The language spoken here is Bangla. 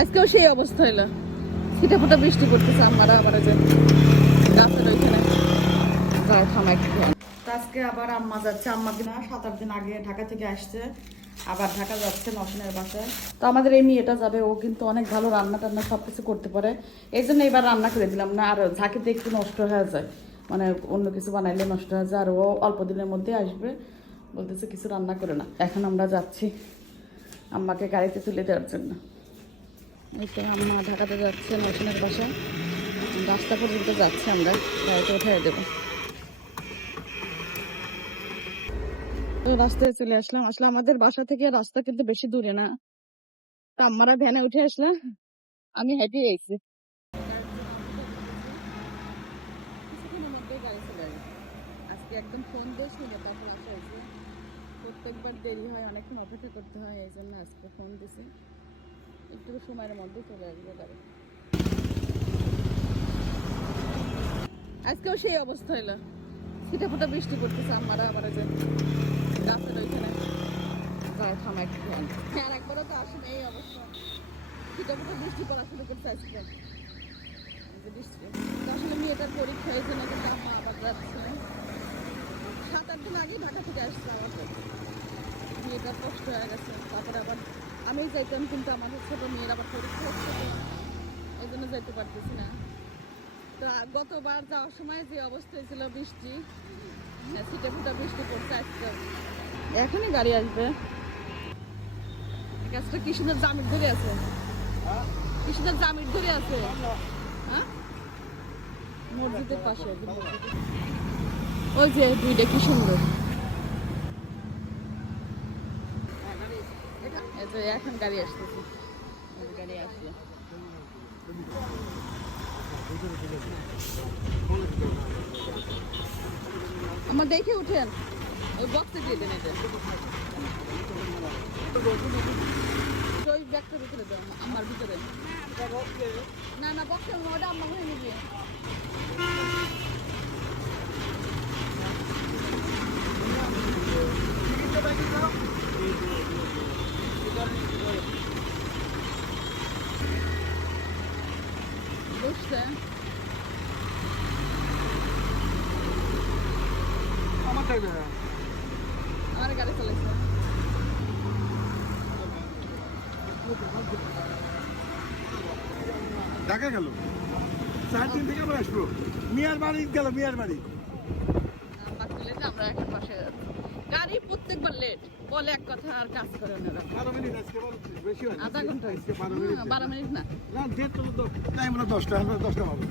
আজকেও সেই অবস্থা হইল। ছিটে ফোটা বৃষ্টি পড়তেছে আমার আবার যে গাছের ওইখানে। যাও, থামা একটু। আজকে আবার আম্মা যাচ্ছে। আম্মা কিনা সাত, আট দিন আগে ঢাকা থেকে আসছে। আবার ঢাকা যাচ্ছে নসনের বাসায়। তো আমাদের এই মেয়েটা যাবে, ও কিন্তু অনেক ভালো রান্না টান্না সব কিছু করতে পারে। এই জন্য এবার রান্না করে দিলাম। না, আর ঝাঁকিতে একটু নষ্ট হয়ে যায়। মানে অন্য কিছু বানাইলে নষ্ট হয়ে যায়। আর ও অল্প দিনের মধ্যে আসবে। বলতেছে কিছু রান্না করে না। এখন আমরা যাচ্ছি আম্মাকে গাড়িতে তুলে দেওয়ার জন্য। এই তো আম্মা ঢাকাতে যাচ্ছে নসনের বাসায়। রাস্তা পর্যন্ত যাচ্ছে আমরা, গাড়িতে উঠে দেবো। রাস্তায় চলে আসলাম। আসলে আমাদের বাসা থেকে রাস্তা কিন্তু বেশি দূরে না। তা আম্মারা ভ্যানে উঠে আসলাম আমি হেঁটে এসেছি। আজকে একদম ফোন দিয়ে শুনে আসা প্রত্যেকবার দেরি হয়, অনেকক্ষণ অপেক্ষা করতে হয়, এই জন্য আজকে ফোন দিছি। একটু সময়ের মধ্যে চলে আসবে গাড়ি আজকেও সেই অবস্থা হইল। ছিটে ফোটা বৃষ্টি পড়তেছে আমার আবার যে গাছের ওইখানে। যাও থামা একটু আর একবারও তো আসে না এই অবস্থা। ছিটে ফোটা বৃষ্টি পড়া শুরু করছে আজকে। আসলে মেয়েটার পরীক্ষা হয়েছে না কিন্তু আম্মা আবার যাচ্ছে। সাত আট দিন আগে ঢাকা থেকে আসছে আমাকে। মেয়েটার কষ্ট হয়ে গেছে, তারপরে আবার আমি যাইতাম কিন্তু আমাদের ছোট মেয়ের আবার পরীক্ষা হচ্ছে এই জন্য যাইতে পারতেছি না। তো গতবার যাওয়ার সময় যে অবস্থা ছিল বৃষ্টি ছিটে ফুটা বৃষ্টি পড়ছে আজকে। এখনই গাড়ি আসবে। গাছটা কি সুন্দর জামির ধরে আছে? কি সুন্দর জামির ধরে আছে? হ্যাঁ? মসজিদের পাশে। ওই যে দুইটা কি সুন্দর এই যে এখন গাড়ি আসতেছে। গাড়ি আসলো আমার দেখে উঠেন। ওই বক্সে দিয়ে দেন এটা ওই ব্যাগটা ভিতরে দেন, আমার ভিতরে। না না বক্সে ওটা আম্মা হয়ে নিবি। বসছে আমার গাড়ি চলেছে ঢাকা গেল। চার দিন থেকে আবার আসব। মিয়ার বাড়ি গেল মিয়ার বাড়ি। আমরা তুলে যে আমরা এখন পাশে যাচ্ছি গাড়ি প্রত্যেকবার লেট বলে এক কথা আর কাজ করে না। আধা ঘণ্টা। বারো মিনিট। না। দশটা দশটা হবে।